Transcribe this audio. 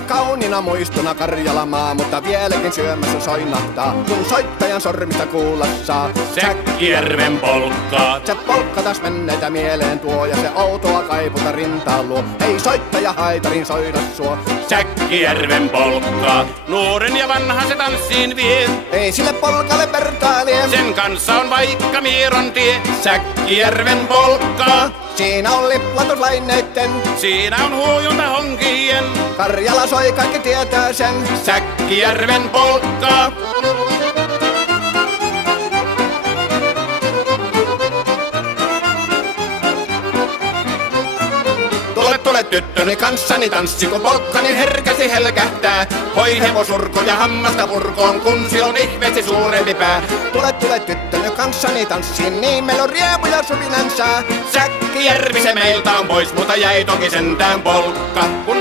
on kauniina muistona Karjalamaa, mutta vieläkin syömässä soinahtaa, kun soittajan sormista kuulla saa. Säkkijärven polkkaa. Se polkka taas menneitä mieleen tuo ja se outoa kaiputa rintaan luo. Ei soittaja haitarin soida suo. Säkkijärven polkkaa. Nuoren ja vanhan se tanssiin vie. Ei sille polkalle vertailie. Sen kanssa on vaikka Mieron tie. Säkkijärven polkkaa. Siinä on liplatuslaineitten. Siinä on huojunta honkien. Karjala soi, kaikki tietää sen. Säkkijärven polkkaa. Tule tyttöni kanssani tanssi, kun polkkani herkästi helkähtää. Hoi hevosurko ja hammasta purkoon, kun silloin ihmeesti suurempi pää. Tule tyttöni kanssani tanssiin, niin meillä on riemu ja suvinansa. Säkkijärvi se meiltä on pois, mutta jäi toki sentään polkka. Kun